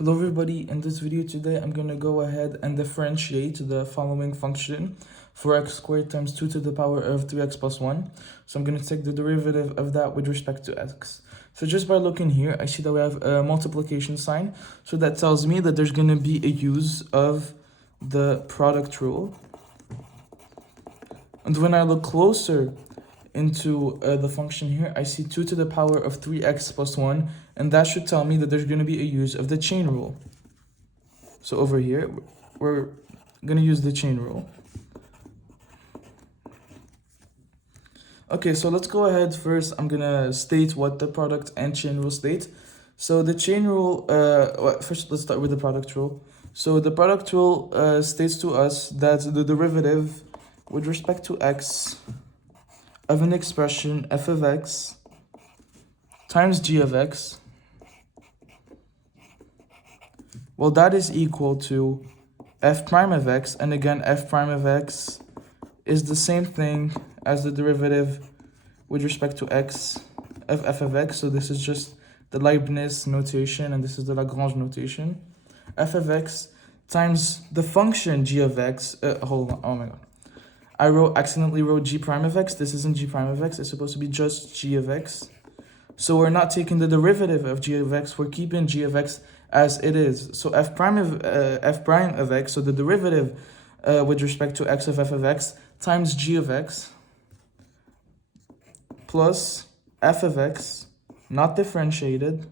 Hello everybody, in this video today I'm going to go ahead and differentiate the following function for x squared times 2 to the power of 3x plus 1. So I'm going to take the derivative of that with respect to x. So just by looking here, I see that we have a multiplication sign. So that tells me that there's going to be a use of the product rule. And when I look closer into the function here, I see 2 to the power of 3x plus 1, and that should tell me that there's going to be a use of the chain rule. So over here, we're going to use the chain rule. Okay, so let's go ahead first. I'm going to state what the product and chain rule state. So the chain rule, first let's start with the product rule. So the product rule states to us that the derivative with respect to x of an expression f of x times g of x, well, that is equal to f prime of x, and again, f prime of x is the same thing as the derivative with respect to x of f of x. So this is just the Leibniz notation, and this is the Lagrange notation. F of x times the function g of x, hold on, oh my god. I accidentally wrote g prime of x. This isn't g prime of x. It's supposed to be just g of x. So we're not taking the derivative of g of x. We're keeping g of x as it is. So f prime of x, so the derivative with respect to x of f of x times g of x plus f of x, not differentiated,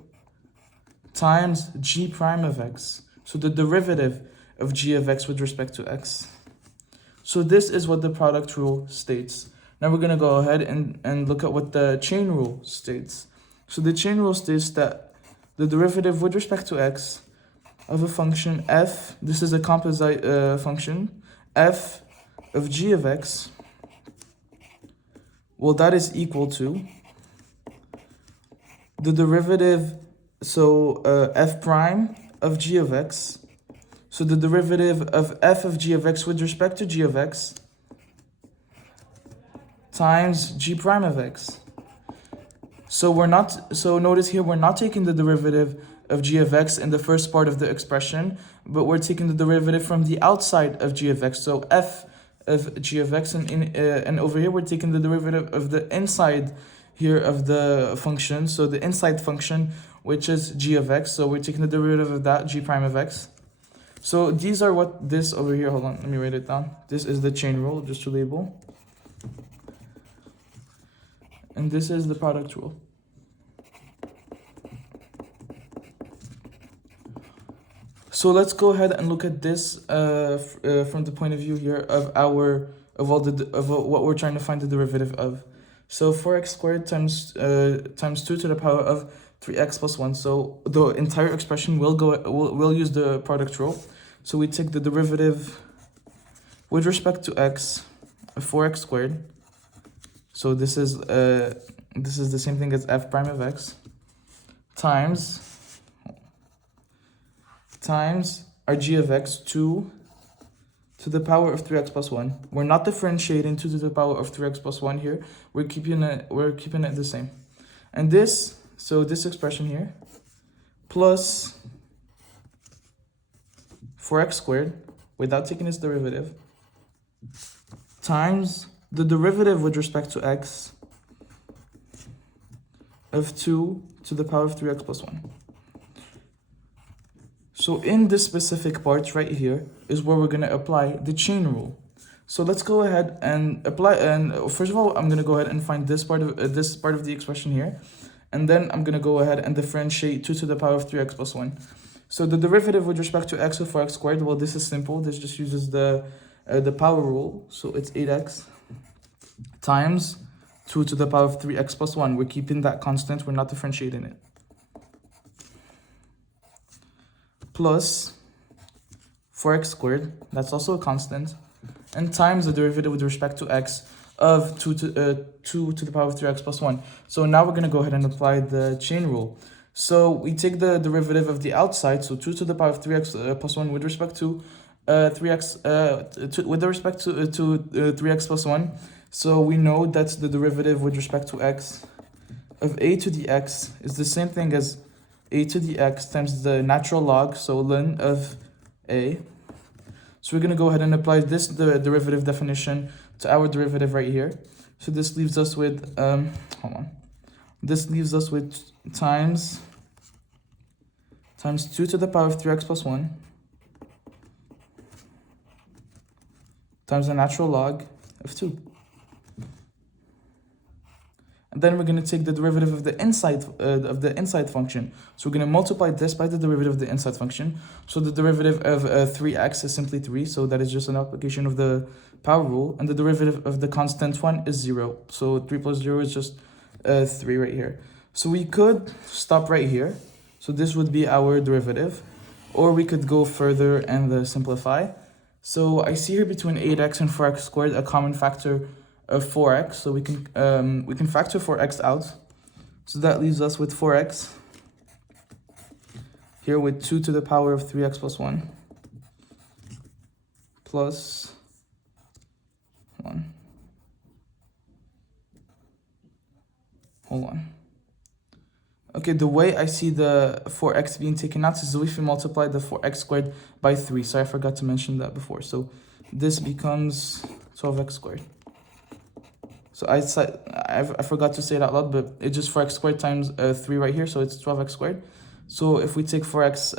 times g prime of x. So the derivative of g of x with respect to x. So this is what the product rule states. Now we're going to go ahead and look at what the chain rule states. So the chain rule states that the derivative with respect to x of a function f, this is a composite function, f of g of x, well, that is equal to the derivative, so f prime of g of x, so the derivative of f of g of x with respect to g of x times g prime of x. So notice here, we're not taking the derivative of g of x in the first part of the expression, but we're taking the derivative from the outside of g of x. So f of g of x, and over here we're taking the derivative of the inside here of the function. So the inside function, which is g of x. So we're taking the derivative of that, g prime of x. So these are what this over here, hold on, let me write it down. This is the chain rule, just to label. And this is the product rule. So let's go ahead and look at this from the point of view here of what we're trying to find the derivative of. So 4x squared times 2 to the power of 3x plus 1. So the entire expression will use the product rule. So we take the derivative with respect to x of 4x squared. So this is the same thing as f prime of x times our g of x 2 to the power of 3x plus 1. We're not differentiating 2 to the power of 3x plus 1 here. We're keeping it the same. And this expression here plus 4x squared without taking its derivative times the derivative with respect to x of 2 to the power of 3x plus 1. So in this specific part right here is where we're going to apply the chain rule. So let's go ahead and apply, and first of all, I'm going to go ahead and find this part of the expression here. And then I'm going to go ahead and differentiate 2 to the power of 3x plus 1. So the derivative with respect to x of 4x squared, well, this is simple. This just uses the power rule. So it's 8x times 2 to the power of 3x plus 1. We're keeping that constant. We're not differentiating it. Plus 4x squared, that's also a constant, and times the derivative with respect to x of 2 to the power of 3x plus 1. So now we're going to go ahead and apply the chain rule. So we take the derivative of the outside, so 2 to the power of 3x plus 1 with respect to 3x plus 1. So we know that the derivative with respect to x of a to the x is the same thing as a to the x times the natural log, so ln of a. So we're going to go ahead and apply the derivative definition to our derivative right here. So this leaves us with, This leaves us with times 2 to the power of 3x plus 1 times the natural log of 2. And then we're going to take the derivative of the inside function. So we're going to multiply this by the derivative of the inside function. So the derivative of 3x is simply 3. So that is just an application of the power rule. And the derivative of the constant 1 is 0. So 3 plus 0 is just 3 right here. So we could stop right here. So this would be our derivative. Or we could go further and simplify. So I see here between 8x and 4x squared a common factor of 4x. So we can factor 4x out. So that leaves us with 4x. Here with 2 to the power of 3x plus 1. Plus 1. Hold on. Okay, the way I see the 4x being taken out is if we multiply the 4x squared by 3. So I forgot to mention that before. So this becomes 12x squared. So I forgot to say it out loud, but it's just 4x squared times 3 right here. So it's 12x squared. So if we take 4x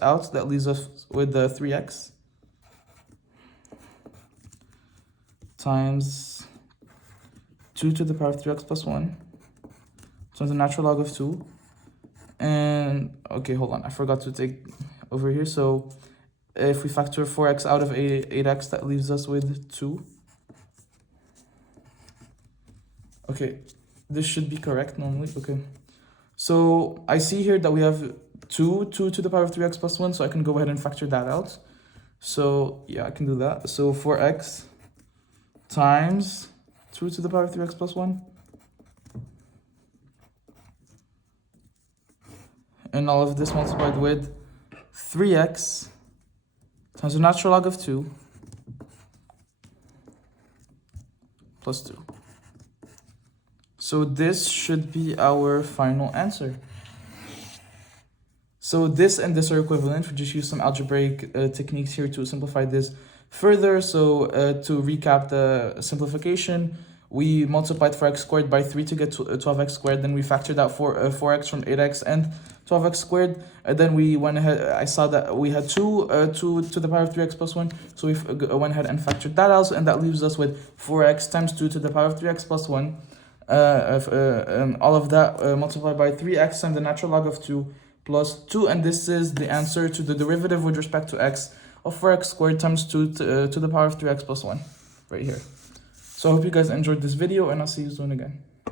out, that leaves us with 3x times 2 to the power of 3x plus 1. So the natural log of 2. And, okay, hold on. I forgot to take over here. So if we factor 4x out of 8x, that leaves us with 2. Okay, this should be correct normally. Okay. So I see here that we have 2 to the power of 3x plus 1. So I can go ahead and factor that out. So, yeah, I can do that. So 4x times 2 to the power of 3x plus 1. And all of this multiplied with 3x times the natural log of 2 plus 2. So this should be our final answer. So this and this are equivalent. We just use some algebraic techniques here to simplify this further. So to recap the simplification, we multiplied 4x squared by 3 to get 12x squared. Then we factored out 4x from 8x and 12x squared. And then we went ahead, I saw that we had 2 to the power of 3x plus 1. So we went ahead and factored that out. And that leaves us with 4x times 2 to the power of 3x plus 1. All of that multiplied by 3x and the natural log of 2 plus 2. And this is the answer to the derivative with respect to x of 4x squared times 2 to the power of 3x plus 1 right here. So I hope you guys enjoyed this video, and I'll see you soon again.